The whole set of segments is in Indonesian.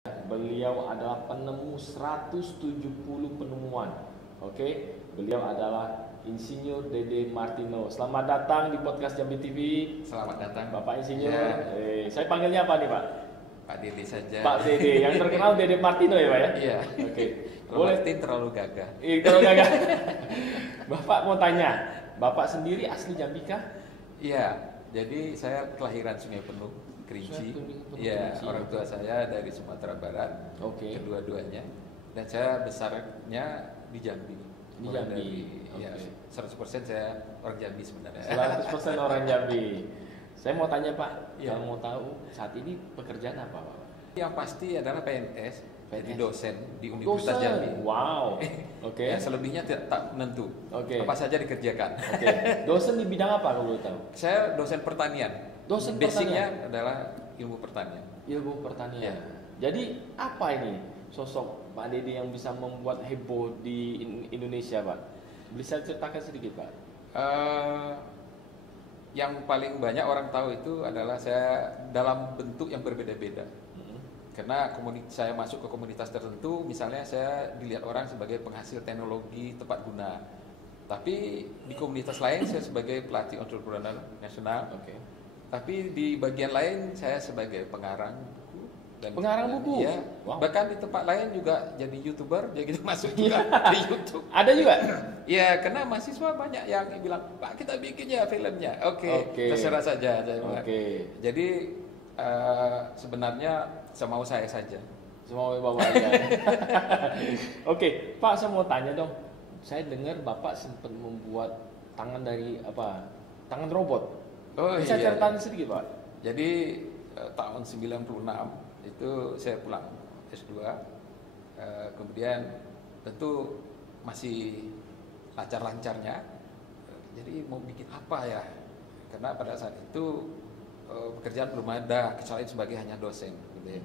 Beliau adalah penemu 170 penemuan. Oke, beliau adalah Insinyur Dede Martino. Selamat datang di podcast Jambi TV. Selamat datang Bapak Insinyur. ya. Saya panggilnya apa nih, Pak? Pak Dede saja. Pak Dede, yang terkenal Dede Martino ya, Pak ya? Iya. Oke. Kalau Martin terlalu gagah. Terlalu gagah. Bapak mau tanya, Bapak sendiri asli Jambi kah? Iya. Jadi saya kelahiran Sungai Penuh, Kerinci. Iya. Orang tua saya dari Sumatera Barat. Oke. Kedua-duanya. Dan saya besarnya di Jambi. Di Jambi. Ya, 100% saya orang Jambi sebenarnya. 100% orang Jambi. Saya mau tanya, Pak, Iya. yang mau tahu saat ini pekerjaan apa, Pak? Yang pasti adalah PNS, jadi PNS. dosen di Universitas Dosen. Jambi. Wow. Oke. Ya, selebihnya tak menentu. Oke. Apa saja dikerjakan. Oke. Dosen di bidang apa kalau boleh tahu? Saya dosen pertanian. Dosen Basicnya adalah ilmu pertanian. Ilmu pertanian. Ya. Jadi apa ini sosok Pak Dede yang bisa membuat heboh di Indonesia, Pak? Bisa ceritakan sedikit, Pak? Yang paling banyak orang tahu itu adalah saya dalam bentuk yang berbeda-beda. Karena saya masuk ke komunitas tertentu, misalnya saya dilihat orang sebagai penghasil teknologi tepat guna. Tapi di komunitas lain saya sebagai pelatih entrepreneur nasional. Oke. Tapi di bagian lain saya sebagai pengarang buku. Pengarang buku? Iya. Wow. Bahkan di tempat lain juga jadi YouTuber, jadi masuk juga di YouTube. Ada juga? Ya, karena mahasiswa banyak yang bilang, Pak kita bikin ya filmnya. Oke, terserah saja. Oke. Jadi sebenarnya semau saya saja. Semua Bapak aja. Oke, Pak, saya mau tanya dong. Saya dengar Bapak sempat membuat tangan dari apa? Tangan robot. Oh, Bisa iya. ceritakan sedikit, Pak? Jadi tahun 96 itu saya pulang S2. Kemudian tentu masih lancar-lancarnya. Jadi mau bikin apa ya? Karena pada saat itu pekerjaan belum ada kecuali sebagai hanya dosen gitu ya.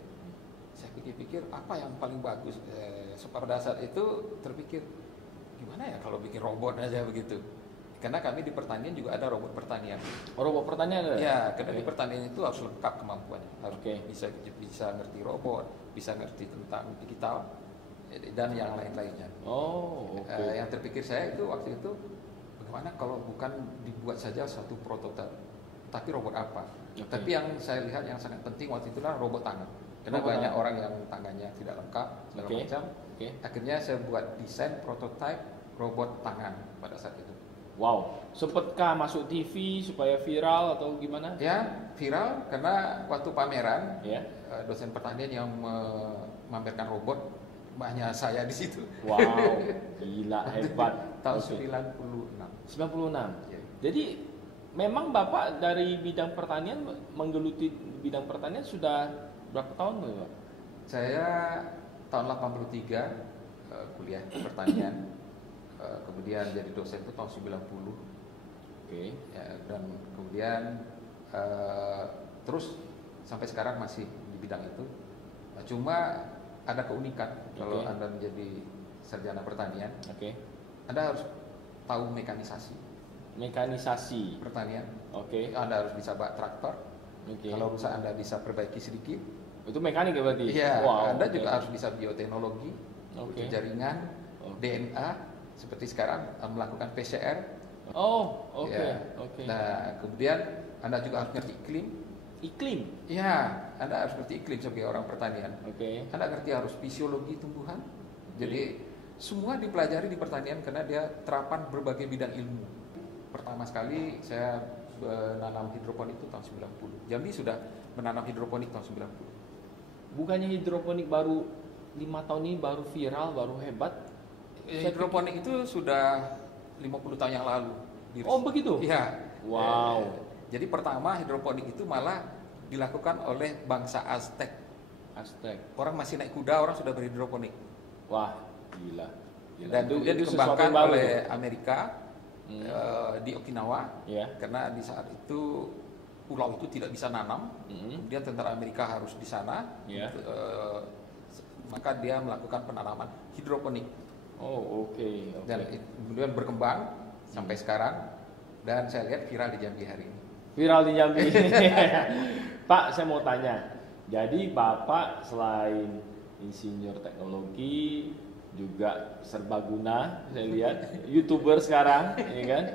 Saya pikir-pikir apa yang paling bagus. Pada saat itu terpikir gimana ya kalau bikin robot aja begitu. Karena kami di pertanian juga ada robot pertanian. Robot pertanian ada? Ya, karena di pertanian itu harus lengkap kemampuannya. Harus Oke. bisa ngerti robot, bisa ngerti tentang digital dan yang lain-lainnya. Oh, oke. Yang terpikir saya itu waktu itu bagaimana kalau bukan dibuat saja satu prototipe, tapi robot apa? Oke. Tapi yang saya lihat yang sangat penting waktu itu adalah robot tangan. Karena Robot banyak tangan. orang yang tangannya tidak lengkap segala Oke. macam. Oke. Akhirnya saya buat desain prototipe robot tangan pada saat itu. Wow, sepetkah masuk TV supaya viral atau gimana? Ya, viral karena waktu pameran Ya. dosen pertanian yang memamerkan robot banyak saya di situ. Wow, gila hebat. Tahun Oke. 96. 96. Ya. Jadi memang Bapak dari bidang pertanian menggeluti bidang pertanian sudah berapa tahun, Pak? Saya tahun 83 kuliah pertanian. Kemudian jadi dosen itu tahun 90. Oke. Ya, dan kemudian terus sampai sekarang masih di bidang itu. Cuma ada keunikan kalau Oke. Anda menjadi sarjana pertanian, Oke. Anda harus tahu mekanisasi Mekanisasi. pertanian. Oke. Anda harus bisa bak traktor. Oke. Kalau rusak Anda bisa perbaiki sedikit. Itu mekanik ya berarti? Iya, Wow, Anda oke. juga harus bisa bioteknologi, Oke. jaringan, Oke. DNA, seperti sekarang melakukan PCR. Oh, oke. Ya. Oke. Nah, kemudian Anda juga harus ngerti iklim. Iklim. Ya, Anda harus ngerti iklim sebagai orang pertanian. Oke. Anda ngerti harus fisiologi tumbuhan. Jadi semua dipelajari di pertanian karena dia terapan berbagai bidang ilmu. Pertama sekali saya menanam hidroponik itu tahun 90. Jambi sudah menanam hidroponik tahun 90. Bukannya hidroponik baru 5 tahun ini baru viral, baru hebat? Saya Hidroponik itu sudah 50 tahun yang lalu. Oh, begitu? Iya. Wow. Jadi pertama hidroponik itu malah dilakukan oleh bangsa Aztec. Aztec. Orang masih naik kuda, orang sudah berhidroponik. Wah, gila. Gila. Dan kemudian itu sesuatu dikembangkan yang baru oleh tuh. Amerika di Okinawa. Ya. Karena di saat itu pulau itu tidak bisa nanam. Kemudian tentara Amerika harus di sana. Ya. Maka dia melakukan penanaman hidroponik. Oh, oke. Dan kemudian berkembang sampai sekarang. Dan saya lihat viral di Jambi hari ini. Viral di Jambi. Pak, saya mau tanya. Jadi Bapak selain insinyur teknologi juga serbaguna, saya lihat YouTuber sekarang, ya kan?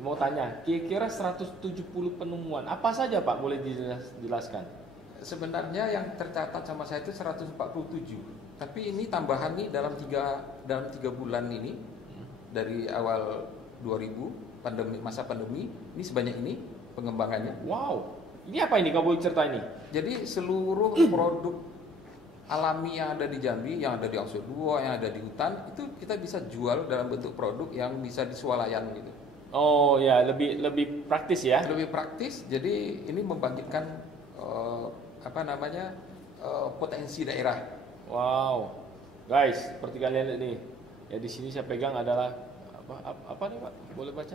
Mau tanya, kira-kira 170 penemuan apa saja Pak, boleh dijelaskan? Sebenarnya yang tercatat sama saya itu 147. Tapi ini tambahan nih dalam tiga bulan ini, dari awal 2000 masa pandemi ini sebanyak ini pengembangannya. Wow, ini apa ini, kamu boleh cerita ini? Jadi seluruh produk alami yang ada di Jambi, yang ada di Auso 2, yang ada di hutan, itu kita bisa jual dalam bentuk produk yang bisa diswalayan gitu. Oh ya, lebih praktis ya? Lebih praktis. Jadi ini membangkitkan potensi daerah. Wow, guys, seperti kalian lihat nih, ya di sini saya pegang adalah apa nih Pak? Boleh baca?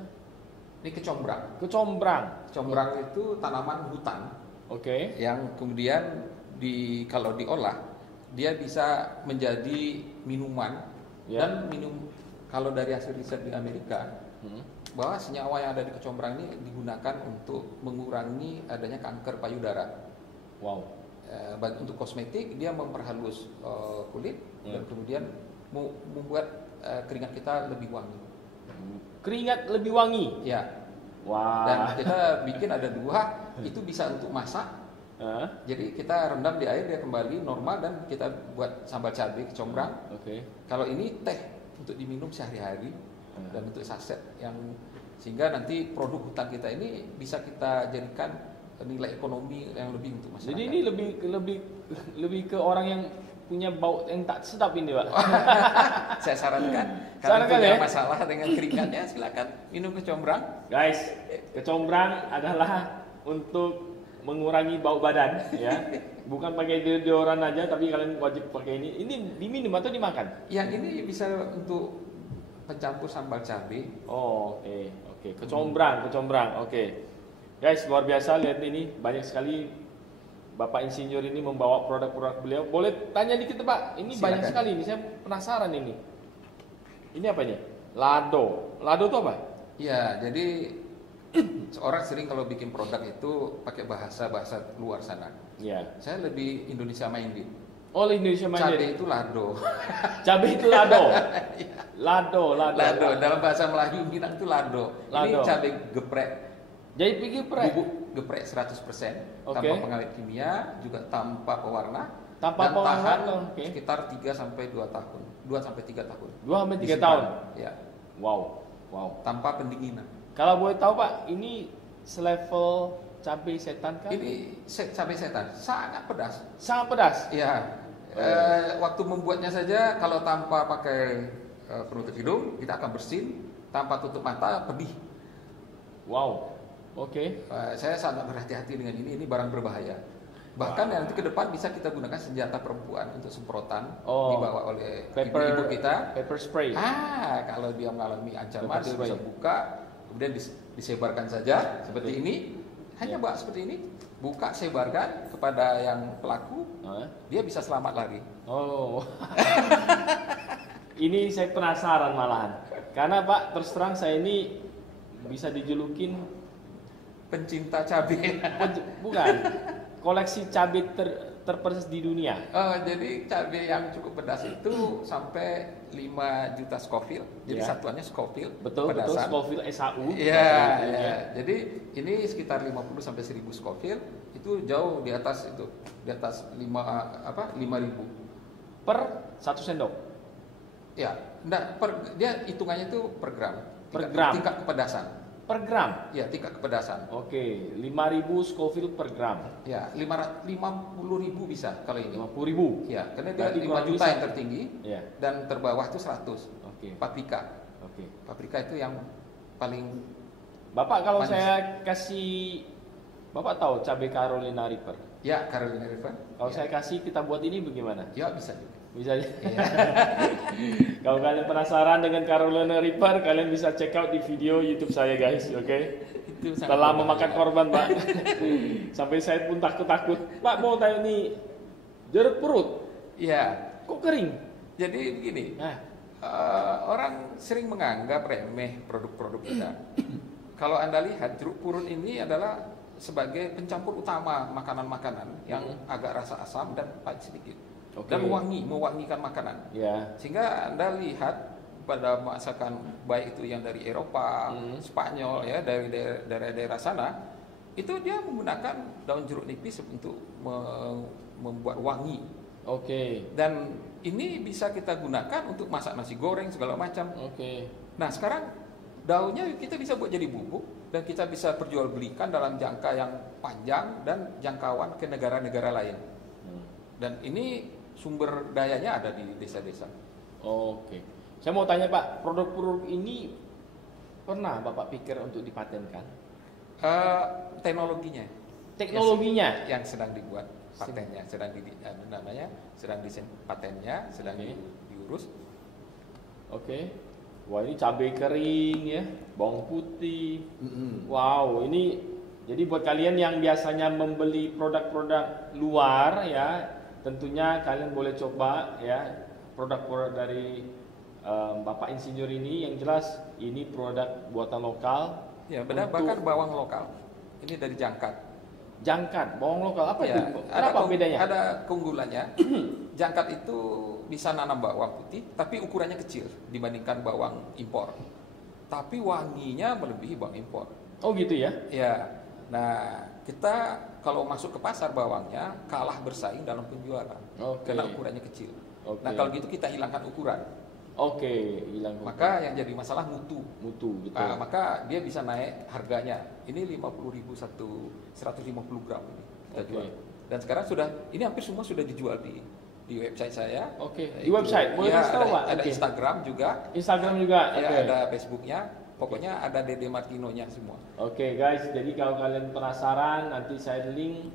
Ini kecombrang. Kecombrang. Kecombrang itu tanaman hutan. Oke. Yang kemudian kalau diolah dia bisa menjadi minuman. Ya. Dan kalau dari hasil riset di Amerika, bahwa senyawa yang ada di kecombrang ini digunakan untuk mengurangi adanya kanker payudara. Wow. Untuk kosmetik dia memperhalus kulit dan kemudian membuat keringat kita lebih wangi. Keringat lebih wangi. Ya. Wah. Dan kita bikin ada 2, itu bisa untuk masak. Jadi kita rendam di air, dia kembali normal, dan kita buat sambal cabai kecombrang. Oke. Kalau ini teh untuk diminum sehari-hari dan untuk saset, yang sehingga nanti produk hutan kita ini bisa kita jadikan nilai ekonomi yang lebih untuk masyarakat. Jadi ini lebih ke orang yang punya bau yang tak sedap ini Pak. Saya sarankan kalau punya ya? masalah dengan keringatnya silakan minum kecombrang. Guys, kecombrang adalah untuk mengurangi bau badan ya. Bukan pakai deodoran aja, tapi kalian wajib pakai ini. Ini diminum atau dimakan? Yang ini bisa untuk pencampur sambal cabai. Oh, oke. Kecombrang. Oke. Guys, luar biasa, lihat ini, banyak sekali Bapak Insinyur ini membawa produk-produk beliau. Boleh tanya dikit Pak? Ini silakan. Banyak sekali ini, saya penasaran ini. Ini apa ini? Lado itu apa? Ya, jadi orang sering kalau bikin produk itu pakai bahasa luar sana. Iya. Saya lebih Indonesia minded. Oh, Indonesia minded. Cabai itu lado. Cabai itu lado. Lado. Dalam bahasa Melayu Minang itu lado. Ini cabai geprek. Jadi geprek. Bubuk geprek 100%, tanpa pengawet kimia, juga tanpa pewarna, dan tahan sekitar 3 sampai 2 tahun. 2 sampai 3 tahun. 2 sampai 3 tahun. Ya. Wow. Tanpa pendinginan. Kalau boleh tahu Pak, ini selevel cabai setan kan? Ini cabai setan, sangat pedas. Sangat pedas. Iya. Waktu membuatnya saja kalau tanpa pakai penutup hidung, kita akan bersin, tanpa tutup mata pedih. Wow. Oke. Saya sangat berhati-hati dengan ini barang berbahaya. Bahkan nanti ke depan bisa kita gunakan senjata perempuan untuk semprotan, dibawa oleh ibu kita. Pepper spray. Kalau dia mengalami ancaman, dia bisa buka, kemudian disebarkan saja seperti ini. Hanya buat seperti ini, buka, sebarkan kepada yang pelaku, dia bisa selamat lari. Oh. Ini saya penasaran malahan. Karena Pak, terus terang saya ini bisa dijulukin pencinta cabai. Bukan. Koleksi cabai terpedas di dunia. Jadi cabai yang cukup pedas itu sampai 5 juta Scoville. Jadi satuannya Scoville. Betul, Scoville SAU. Iya. Jadi ini sekitar 50 sampai 1000 Scoville, itu jauh di atas itu. Di atas 5.000 per 1 sendok. Ya, dia hitungannya itu per gram. Tingkat kepedasan. Per gram? Ya, tingkat kepedasan. Oke, 5.000 Scoville per gram. Ya, 50.000 bisa kalau ini. 50.000? Ya, karena dia 5 juta yang tertinggi, dan terbawah itu 100. Paprika. Paprika itu yang paling. Bapak, kalau manis. Saya kasih, Bapak tahu cabai Carolina Reaper? Ya, Carolina Reaper. Kalau saya kasih, kita buat ini bagaimana? Ya, bisa juga. Bisa ya. Kalau kalian penasaran dengan Carolina Reaper, kalian bisa check out di video YouTube saya guys, oke? Setelah memakan korban Pak, sampai saya pun takut. Pak, mau tanya nih, jeruk purut? Iya. Kok kering? Jadi begini, orang sering menganggap remeh produk-produk kita. Kalau Anda lihat jeruk purut ini adalah sebagai pencampur utama makanan-makanan yang agak rasa asam dan pahit sedikit. Dan mewangikan makanan. Sehingga Anda lihat pada masakan baik itu yang dari Eropa, Spanyol ya, dari daerah-daerah sana, itu dia menggunakan daun jeruk nipis untuk membuat wangi. Dan ini bisa kita gunakan untuk masak nasi goreng segala macam. Nah, sekarang daunnya kita bisa buat jadi bubuk dan kita bisa perjualbelikan dalam jangka yang panjang dan jangkauan ke negara-negara lain. Dan ini sumber dayanya ada di desa-desa. Saya mau tanya Pak, produk-produk ini pernah Bapak pikir untuk dipatenkan? Teknologinya yang sedang dibuat patennya, sedang desain patennya, sedang diurus. Wah, ini cabai kering ya, bawang putih. Wow, ini jadi buat kalian yang biasanya membeli produk-produk luar ya, tentunya kalian boleh coba ya produk-produk dari Bapak Insinyur ini. Yang jelas ini produk buatan lokal. Ya, benar, bahkan bawang lokal. Ini dari Jangkat. Bawang lokal apa ya, itu? Apa bedanya? Ada keunggulannya. Jangkat itu bisa nanam bawang putih, tapi ukurannya kecil dibandingkan bawang impor. Tapi wanginya melebihi bawang impor. Oh gitu ya? Ya. Nah, kita kalau masuk ke pasar bawangnya kalah bersaing dalam penjualan. Karena ukurannya kecil. Nah, kalau gitu kita hilangkan ukuran. Hilang. Maka yang jadi masalah mutu gitu. Nah, maka dia bisa naik harganya. Ini 50.000 150 gram ini kita jual. Dan sekarang ini hampir semua sudah dijual di website saya. Di website boleh kasih tahu Pak? Ada Instagram juga. Ya, ada Facebooknya. Pokoknya ada Dede Martinonya semua. Guys, jadi kalau kalian penasaran, nanti saya link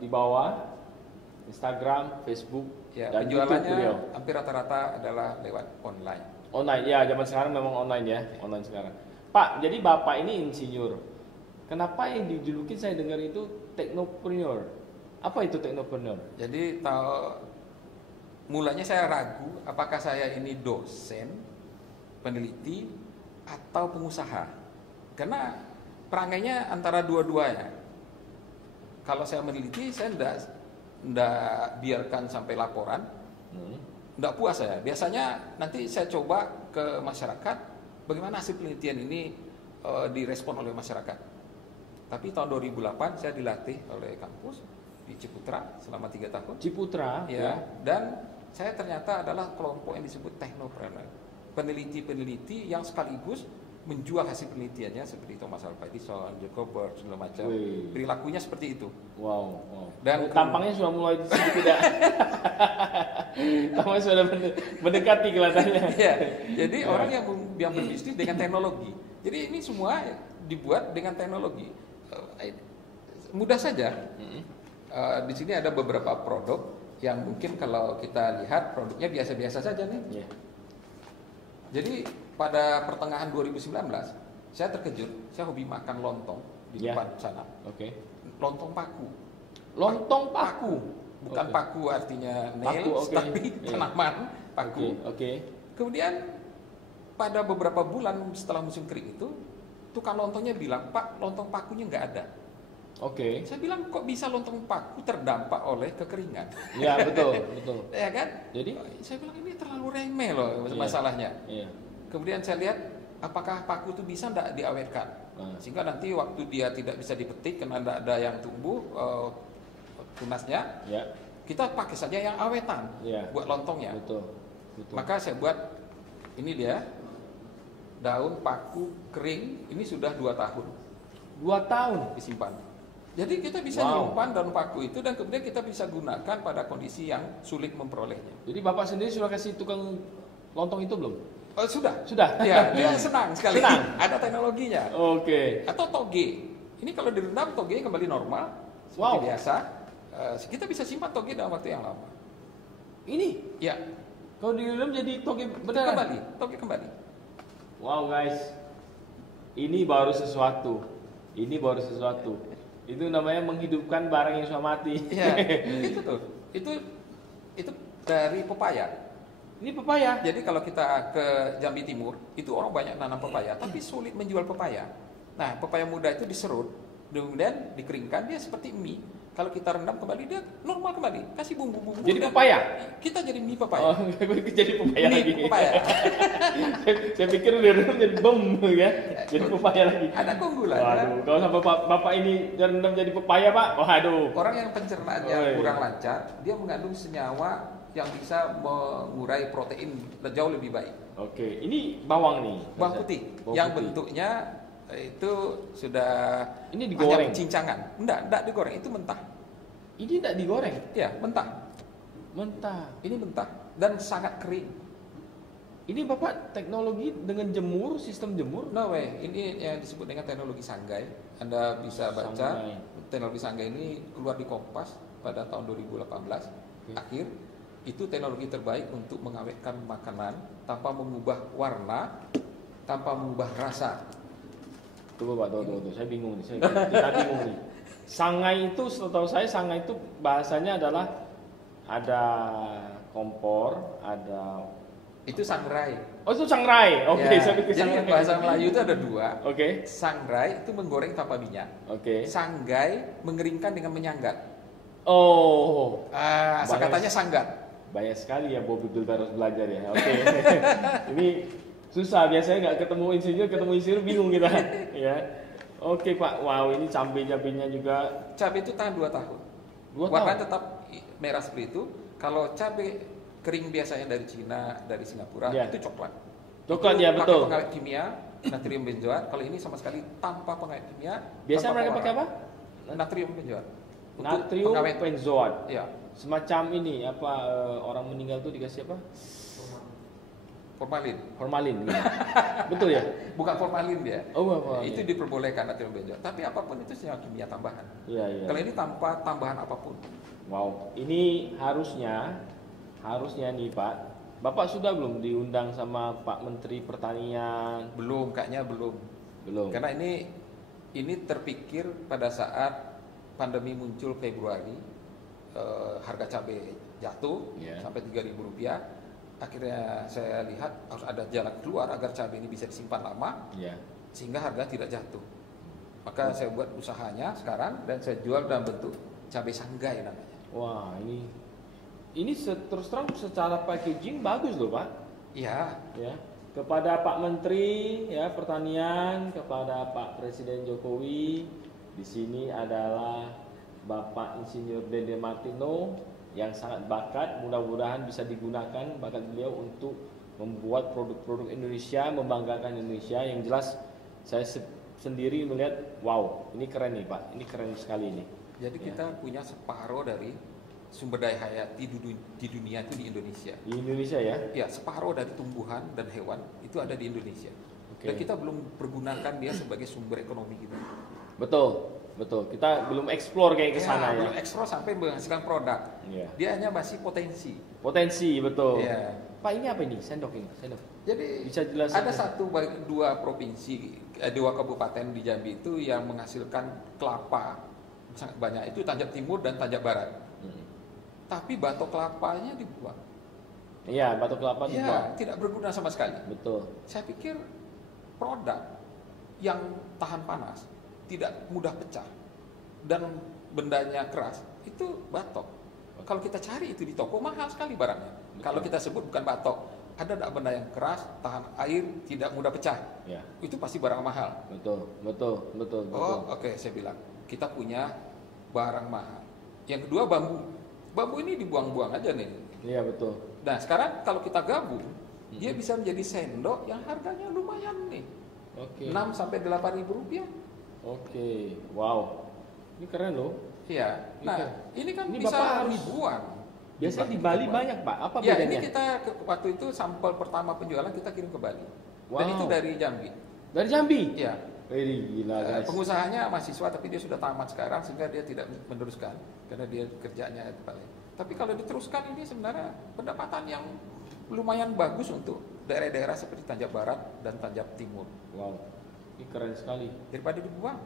di bawah Instagram, Facebook. Ya, dan penjualannya hampir rata-rata adalah lewat online. Ya, zaman sekarang memang online ya, online sekarang. Pak, jadi Bapak ini insinyur. Kenapa yang dijulukin saya dengar itu teknopreneur? Apa itu teknopreneur? Jadi mulanya saya ragu apakah saya ini dosen, peneliti, atau pengusaha. Karena perangainya antara dua-duanya. Kalau saya meneliti, saya ndak biarkan sampai laporan, ndak puas saya. Biasanya nanti saya coba ke masyarakat, bagaimana hasil penelitian ini direspon oleh masyarakat. Tapi tahun 2008 saya dilatih oleh kampus di Ciputra selama 3 tahun. Ciputra? Ya. Dan saya ternyata adalah kelompok yang disebut teknopreneur, peneliti-peneliti yang sekaligus menjual hasil penelitiannya seperti Thomas Alva Edison, John Cooper, segala macam. Perilakunya seperti itu. Wow. Dan tampangnya sudah mulai tidak. Tampangnya sudah mendekati kelihatannya. Ya, jadi orang yang berbisnis dengan teknologi. Jadi ini semua dibuat dengan teknologi. Mudah saja. Di sini ada beberapa produk yang mungkin kalau kita lihat produknya biasa-biasa saja nih. Jadi pada pertengahan 2019 saya terkejut, saya hobi makan lontong di depan sana. Lontong paku. Bukan paku artinya nails, tapi tanaman paku. Kemudian pada beberapa bulan setelah musim kering itu, tukang lontongnya bilang, "Pak, lontong pakunya nggak ada." Saya bilang, kok bisa lontong paku terdampak oleh kekeringan? Ya, betul. Ya kan? Jadi saya bilang ini terlalu remeh loh masalahnya. Kemudian saya lihat apakah paku itu bisa tidak diawetkan, sehingga nanti waktu dia tidak bisa dipetik karena tidak ada yang tumbuh tunasnya, kita pakai saja yang awetan buat lontongnya. Betul. Maka saya buat ini dia daun paku kering, ini sudah 2 tahun. 2 tahun disimpan. Jadi kita bisa menyimpan daun paku itu dan kemudian kita bisa gunakan pada kondisi yang sulit memperolehnya. Jadi Bapak sendiri sudah kasih tukang lontong itu belum? Sudah. Ya, dia senang sekali. Ada teknologinya. Atau toge. Ini kalau direndam toge kembali normal seperti biasa. Kita bisa simpan toge dalam waktu yang lama. Ini? Ya. Kalau direndam jadi toge beneran? Toge kembali. Wow guys, ini baru sesuatu. Itu namanya menghidupkan barang yang sudah mati. Ya, itu tuh. Itu dari pepaya. Ini pepaya. Jadi kalau kita ke Jambi Timur, itu orang banyak nanam pepaya, tapi sulit menjual pepaya. Nah, pepaya muda itu diserut, Kemudian dikeringkan dia seperti mie. Kalau kita rendam kembali dia normal kembali. Kasih bumbu-bumbu. Jadi pepaya? Kita jadi mie pepaya. Oh, jadi pepaya Mie lagi. pepaya. saya pikir udah rendam jadi bom ya. Jadi pepaya lagi. Ada keunggulan. Waduh, kalau sampai bapak ini rendam jadi pepaya pak, waduh. Orang yang pencernaannya kurang lancar, dia mengandung senyawa yang bisa mengurai protein jauh lebih baik. Oke, ini bawang nih. Bawang putih, yang bentuknya itu sudah ini digoreng. Cincangan. Enggak digoreng, itu mentah. Ini enggak digoreng? Ya, mentah. Mentah. Ini mentah dan sangat kering. Ini Bapak teknologi dengan jemur, sistem jemur? No way, ini yang disebut dengan teknologi Sanggai. Anda bisa baca teknologi Sanggai ini keluar di Kompas pada tahun 2018 akhir. Itu teknologi terbaik untuk mengawetkan makanan tanpa mengubah warna, tanpa mengubah rasa. Coba Pak, tuh, saya bingung nih, kita bingung nih. Sangai itu, setahu saya Sangai itu bahasanya adalah ada kompor, ada itu sangrai. Oh itu sangrai, oke. Ya, Saya pikir jadi sangrai. bahasa Melayu itu ada dua. Oke. Sangrai itu menggoreng tanpa minyak. Oke. Sanggai mengeringkan dengan menyanggat. Oh. Asal katanya sanggat. Banyak sekali ya Bobi harus belajar ya. Oke. Ini susah, biasanya nggak ketemu insinyur bingung kita. Ya. Oke Pak, wow ini cabai-cabainya juga. Cabai itu tahan 2 tahun. 2 tahun? Warnanya tetap merah seperti itu. Kalau cabai kering biasanya dari Cina, dari Singapura, ya. itu coklat. Coklat itu ya betul. Pakai pengawet kimia, natrium benzoat. Kalau ini sama sekali tanpa pengawet kimia. Biasanya mereka pakai apa? Natrium benzoat. Natrium benzoat. Ya. Semacam ini orang meninggal tuh dikasih apa? Formalin gitu. Betul ya? Bukan formalin dia. Oh, bukan. Itu diperbolehkan natrium benzoat. Tapi apapun itu senyawa kimia tambahan. Iya. Kalau ini tanpa tambahan apapun. Wow, ini harusnya nih Pak. Bapak sudah belum diundang sama Pak Menteri Pertanian? Belum, kayaknya belum. Karena ini terpikir pada saat pandemi muncul Februari, harga cabai jatuh sampai Rp3.000. Akhirnya saya lihat harus ada jalan keluar agar cabai ini bisa disimpan lama, sehingga harga tidak jatuh. Maka saya buat usahanya sekarang dan saya jual dalam bentuk cabai Sanggai namanya. Wah, ini terus terang secara packaging bagus loh Pak. Iya. Ya. Kepada Pak Menteri Pertanian, kepada Pak Presiden Jokowi, di sini adalah Bapak Insinyur Dede Martino yang sangat bakat, mudah-mudahan bisa digunakan bakat beliau untuk membuat produk-produk Indonesia, membanggakan Indonesia. Yang jelas saya sendiri melihat, wow, ini keren nih Pak, ini keren sekali ini. Jadi kita punya separuh dari sumber daya hayati di dunia itu di Indonesia. Di Indonesia ya? Ya, separuh dari tumbuhan dan hewan itu ada di Indonesia. Dan kita belum pergunakan dia sebagai sumber ekonomi kita. Betul. Kita belum explore kayak ke sana ya. Belum explore sampai menghasilkan produk. Dia hanya masih potensi. Potensi, betul. Ya. Pak ini apa ini? Sendok ini, sendok. Jadi bisa jelaskan. Ada dua provinsi, 2 kabupaten di Jambi itu yang menghasilkan kelapa sangat banyak. Itu Tanjab Timur dan Tanjab Barat. Tapi batok kelapanya dibuang. Iya, batok kelapa dibuang. Tidak berguna sama sekali. Betul. Saya pikir produk yang tahan panas, tidak mudah pecah, dan bendanya keras, itu batok. Kalau kita cari itu di toko mahal sekali barangnya. Betul. Kalau kita sebut bukan batok, ada tidak benda yang keras, tahan air, tidak mudah pecah. Ya. Itu pasti barang mahal. Betul. Oh, oke, saya bilang kita punya barang mahal. Yang kedua bambu. Bambu ini dibuang-buang aja nih. Iya betul. Nah sekarang kalau kita gabung, dia bisa menjadi sendok yang harganya lumayan nih. 6 sampai 8.000 rupiah. Oke, wow. Ini keren loh. Iya. Nah ini kan bisa ribuan. Biasanya di Bali banyak Pak. Apa bedanya? Ya ini kita waktu itu sampel pertama penjualan kita kirim ke Bali. Wow. Dan itu dari Jambi. Dari Jambi? Iya. Gila guys. Pengusahanya mahasiswa tapi dia sudah tamat sekarang sehingga dia tidak meneruskan karena dia kerjanya itu paling. Tapi kalau diteruskan ini sebenarnya pendapatan yang lumayan bagus untuk daerah-daerah seperti Tanjab Barat dan Tanjab Timur. Wow, ini keren sekali. Daripada dibuang.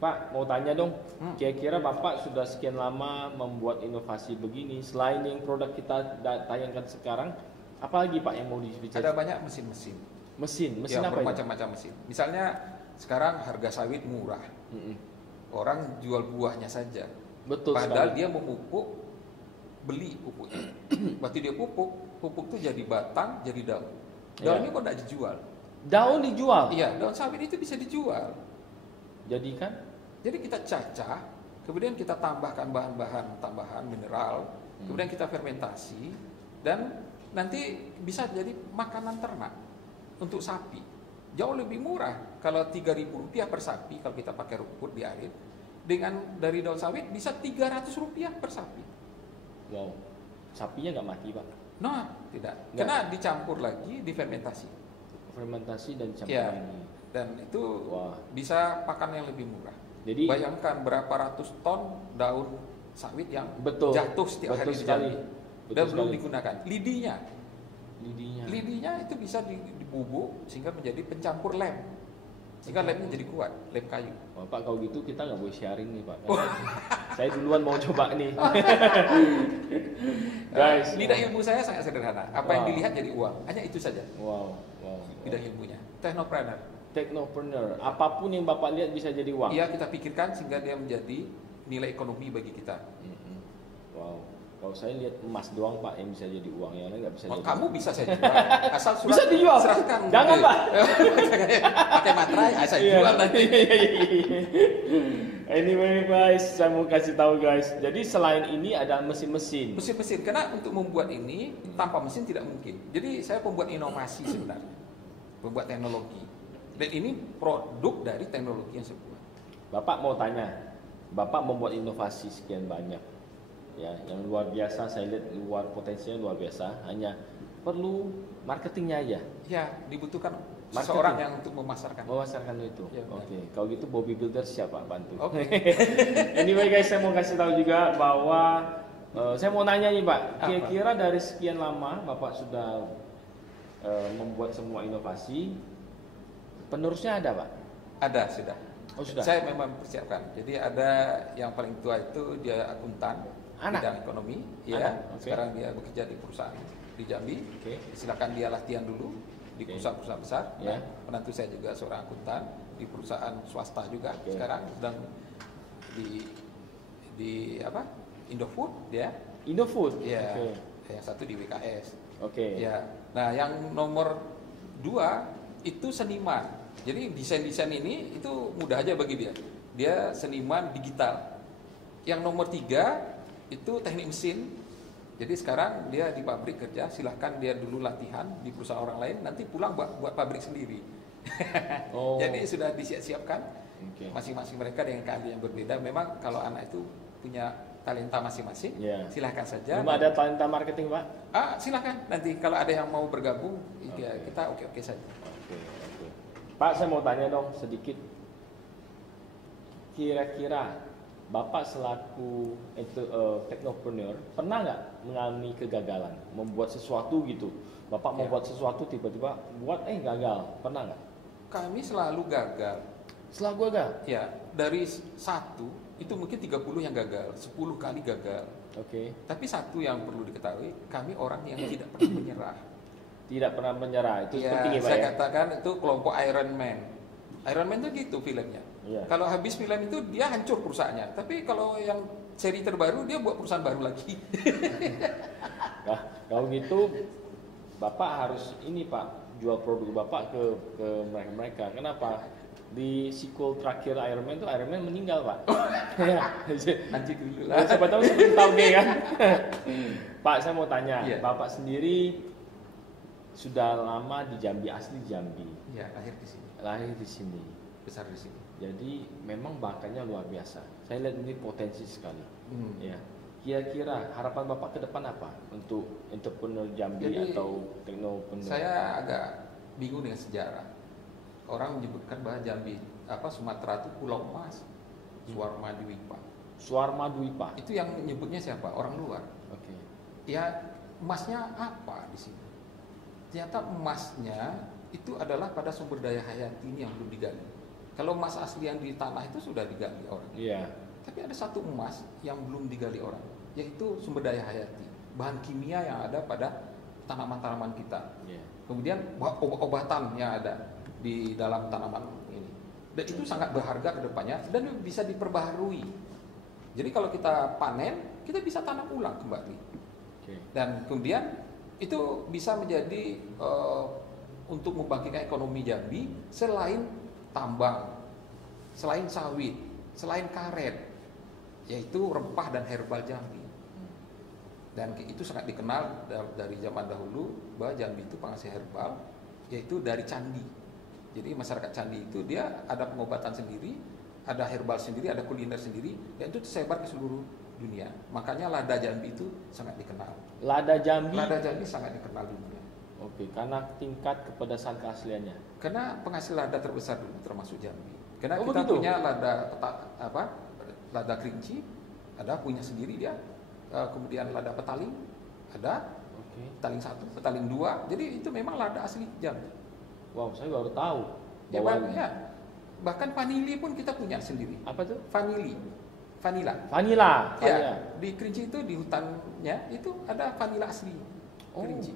Pak, mau tanya dong, kira-kira Bapak sudah sekian lama membuat inovasi begini, selain yang produk kita tayangkan sekarang, apa lagi Pak yang mau dibicara? Ada banyak mesin-mesin. Mesin ya, apa? Bermacam-macam mesin. Misalnya sekarang harga sawit murah. orang jual buahnya saja. Betul Padahal sekali. dia memupuk, beli pupuknya. Waktu dia pupuk itu jadi batang, jadi daun. Daunnya kok tidak dijual? Daun dijual. Iya, daun sawit itu bisa dijual. Jadi kan? Jadi kita cacah, kemudian kita tambahkan bahan-bahan tambahan mineral, kemudian kita fermentasi, dan nanti bisa jadi makanan ternak untuk sapi. Jauh lebih murah kalau Rp3.000 per sapi kalau kita pakai rumput di arit. Dengan dari daun sawit bisa Rp300 per sapi. Wow. Sapinya nggak mati, Pak? Nah, tidak. Nggak. Karena dicampur lagi, difermentasi. Fermentasi dan campur Ya. lagi. Dan itu Wah. bisa pakan yang lebih murah. Jadi Bayangkan berapa ratus ton daun sawit yang betul. jatuh setiap Betul hari di sekali. Jambi. Betul Dan belum sekali. digunakan. Lidinya Lidinya. itu bisa dibubuk sehingga menjadi pencampur lem. Sehingga lemnya jadi kuat, lem kayu. Wah, Pak, kalau gitu kita nggak boleh sharing nih, Pak. Saya duluan mau coba nih. Guys, Lidah ilmu saya sangat sederhana. Apa yang Wow. dilihat jadi uang. Hanya itu saja. Wow, wow. Lidah ilmunya. Technopreneur. Technopreneur. Apapun yang Bapak lihat bisa jadi uang. Iya, kita pikirkan sehingga dia menjadi nilai ekonomi bagi kita. Mm-mm. Wow. Kalau saya lihat emas doang, Pak, yang bisa jadi uang, yang lain nggak bisa Oh, jadi. kamu bisa saya jual. Asal surat Bisa dijual. serahkan. Jangan, Pak. Pakai materai, saya Iya. jual nanti. Anyway, guys, saya mau kasih tahu, guys. Jadi selain ini ada mesin-mesin. Mesin-mesin, karena untuk membuat ini tanpa mesin tidak mungkin. Jadi saya pembuat inovasi sebenarnya, pembuat teknologi. Dan ini produk dari teknologi yang saya buat. Bapak mau tanya, Bapak membuat inovasi sekian banyak, ya, yang luar biasa. Saya lihat luar potensinya luar biasa. Hanya perlu marketingnya aja, Ya, dibutuhkan Marketing. seseorang yang untuk memasarkan. memasarkan itu. Ya, benar. Oke, kalau gitu Bobby Builder siap, Pak, bantu. Oke. Anyway, guys, saya mau kasih tahu juga bahwa saya mau nanya nih, Pak. Apa? Kira-kira dari sekian lama Bapak sudah membuat semua inovasi, penerusnya ada, Pak? Ada sudah. Oh, sudah. Saya memang persiapkan. Jadi ada yang paling tua itu dia akuntan Anak? bidang ekonomi. Anak, Ya. oke. Sekarang dia bekerja di perusahaan di Jambi. Oke. Silakan dia latihan dulu di Oke. perusahaan-perusahaan besar. Ya. Nah, menantu saya juga seorang akuntan di perusahaan swasta juga. Oke. Sekarang sedang di apa? Indofood dia. Indofood. Ya. Oke. Yang satu di WKS. Oke. Ya. Nah, yang nomor 2 itu seniman. Jadi desain-desain ini itu mudah aja bagi dia. Dia seniman digital. Yang nomor 3 itu teknik mesin. Jadi sekarang dia di pabrik kerja, silahkan dia dulu latihan di perusahaan orang lain, nanti pulang buat pabrik sendiri. Oh. Jadi sudah disiapkan Oke. masing-masing mereka dengan keahlian yang berbeda. Memang kalau anak itu punya talenta masing-masing, Ya. silahkan saja. Belum ada talenta marketing, Pak? Silahkan nanti kalau ada yang mau bergabung, ya Oke. kita oke-oke saja. Oke, oke. Pak, saya mau tanya dong sedikit. Kira-kira Bapak selaku teknopreneur pernah nggak mengalami kegagalan membuat sesuatu gitu? Bapak mau Ya. buat sesuatu tiba-tiba buat gagal, pernah nggak? Kami selalu gagal. Selalu gagal. Ya, dari 1 itu mungkin 30 yang gagal, 10 kali gagal. Oke. Tapi satu yang perlu diketahui, kami orang yang tidak pernah menyerah. Tidak pernah menyerah. Itu Ya, penting ya, Pak saya ya. katakan itu kelompok Iron Man. Iron Man itu gitu filmnya. Iya. Kalau habis film itu dia hancur perusahaannya. Tapi kalau yang seri terbaru dia buat perusahaan baru lagi. Nah, kalau gitu Bapak harus ini, Pak, jual produk Bapak ke mereka. Kenapa? Di sequel terakhir Iron Man itu Iron Man meninggal, Pak. Ya. Nanti dulu lah. Siapa tahu seperti tauge kan. Pak, saya mau tanya, Iya. Bapak sendiri sudah lama di Jambi, asli Jambi, Ya, lahir di sini, lahir di sini. besar di sini. Jadi memang bakatnya luar biasa. Saya lihat ini potensi sekali. Hmm. Ya. Kira-kira harapan Bapak ke depan apa untuk entrepreneur Jambi Jadi, atau teknopreneur? Saya agak bingung dengan sejarah. Orang menyebutkan bahwa Jambi, Sumatera itu pulau emas, Swarma Dwipa. Swarma Dwipa. Itu yang nyebutnya siapa? Orang luar. Oke. Ya, emasnya apa di sini? Ternyata emasnya itu adalah pada sumber daya hayati ini yang belum digali. Kalau emas asli yang di tanah itu sudah digali orang. Iya. Tapi ada satu emas yang belum digali orang, yaitu sumber daya hayati, bahan kimia yang ada pada tanaman-tanaman kita. Iya. Kemudian obat-obatan yang ada di dalam tanaman ini. Dan itu sangat berharga ke depannya dan bisa diperbaharui. Jadi kalau kita panen, kita bisa tanam ulang kembali. Dan kemudian itu bisa menjadi untuk membangkitkan ekonomi Jambi selain tambang, selain sawit, selain karet, yaitu rempah dan herbal Jambi. Dan itu sangat dikenal dari zaman dahulu bahwa Jambi itu penghasil herbal, yaitu dari candi. Jadi masyarakat candi itu dia ada pengobatan sendiri, ada herbal sendiri, ada kuliner sendiri, dan itu tersebar ke seluruh dunia. Makanya lada Jambi itu sangat dikenal. Lada Jambi sangat dikenal di dunia. Oke, karena tingkat kepedasan keasliannya. Karena penghasil lada terbesar dulu termasuk Jambi. Karena kita begitu? punya lada kerinci, ada punya sendiri dia. Kemudian lada petaling, ada. Petaling 1, petaling 2. Jadi itu memang lada asli Jambi. Wow, saya baru tahu. Ya, bahkan vanili pun kita punya sendiri. Apa tuh? Vanila. Ya, di Kerinci itu di hutannya itu ada vanila asli. Kerinci.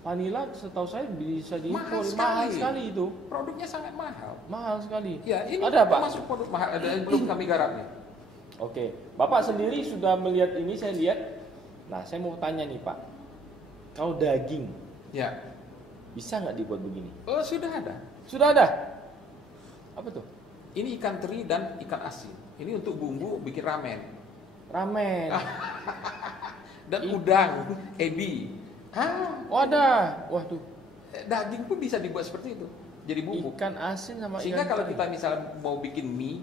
Vanila setahu saya bisa diimpor. Mahal sekali itu. Produknya sangat mahal. Mahal sekali. Ya, ini ada Pak? Masuk produk mahal, ada yang belum kami garapnya. Oke, Bapak sendiri sudah melihat ini, saya lihat. Nah, saya mau tanya nih Pak, kalau daging, ya, bisa nggak dibuat begini? Oh, sudah ada. Sudah ada? Apa tuh? Ini ikan teri dan ikan asin. Ini untuk bumbu bikin ramen. Dan udang, ebi. Oh ada. Waduh. Daging pun bisa dibuat seperti itu. Jadi bumbu. Ikan asin sama Sehingga ikan kalau teri. kita misalnya mau bikin mie,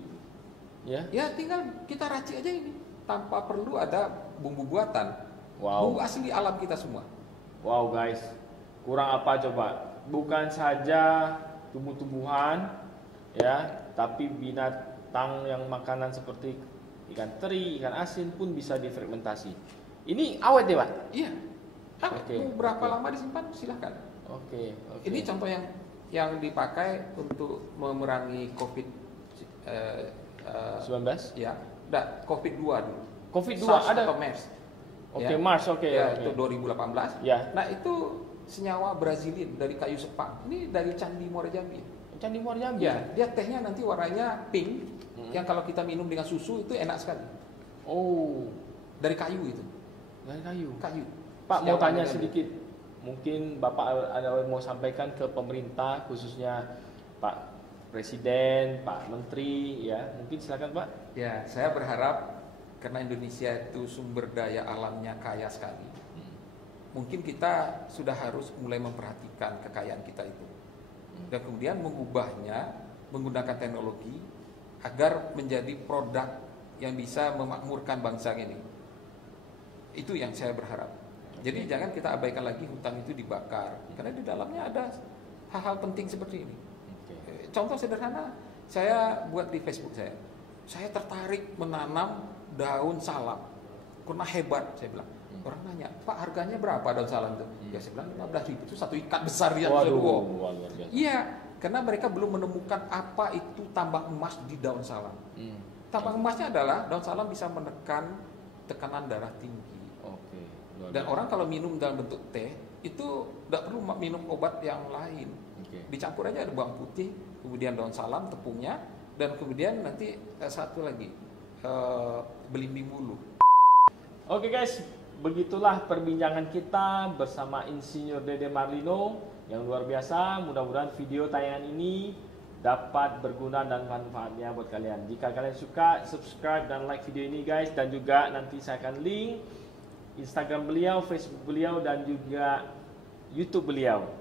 ya tinggal kita racik aja ini tanpa perlu ada bumbu buatan. Wow. Bumbu asli alam kita semua. Wow guys, kurang apa coba? Bukan saja tumbuh-tumbuhan, ya, tapi binatang yang makanan seperti ikan teri, ikan asin pun bisa difermentasi. Ini awet ya Pak? Iya. Mau berapa lama disimpan silahkan. Oke. Ini contoh yang dipakai untuk memerangi COVID 19? Ya, COVID-2 dulu. COVID-2 SARS ada. atau MERS. Oke, Mars, oke. Itu 2018. Ya. Nah, itu senyawa Brazilin dari kayu sepang. Ini dari Candi Muara Jambi. Candi Muara Jambi? Ya, dia tehnya nanti warnanya pink. Yang kalau kita minum dengan susu itu enak sekali. Oh, dari kayu itu. Dari kayu. Kayu. Pak, mau Senyawa tanya Jambi. sedikit. Mungkin Bapak ada mau sampaikan ke pemerintah, khususnya Pak Presiden, Pak Menteri, ya. Mungkin silakan Pak. Ya, saya berharap karena Indonesia itu sumber daya alamnya kaya sekali. Mungkin kita sudah harus mulai memperhatikan kekayaan kita itu. Dan kemudian mengubahnya menggunakan teknologi agar menjadi produk yang bisa memakmurkan bangsa ini. Itu yang saya berharap. Jadi jangan kita abaikan lagi hutan itu dibakar. Karena di dalamnya ada hal-hal penting seperti ini. Contoh sederhana, saya buat di Facebook saya. Saya tertarik menanam daun salam. Karena hebat, saya bilang. Orang nanya, Pak harganya berapa daun salam itu? Ya saya bilang 15.000 itu satu ikat besar yang luar biasa. Iya, karena mereka belum menemukan apa itu tambang emas di daun salam. Tambang emasnya adalah daun salam bisa menekan tekanan darah tinggi. Dan orang kalau minum dalam bentuk teh itu tidak perlu minum obat yang lain. Dicampur aja ada bawang putih, kemudian daun salam, tepungnya, dan kemudian nanti satu lagi belimbing bulu. Oke guys, begitulah perbincangan kita bersama Insinyur Dede Marlino yang luar biasa. Mudah-mudahan video tayangan ini dapat berguna dan manfaatnya buat kalian. Jika kalian suka, subscribe dan like video ini guys. Dan juga nanti saya akan link Instagram beliau, Facebook beliau, dan juga YouTube beliau.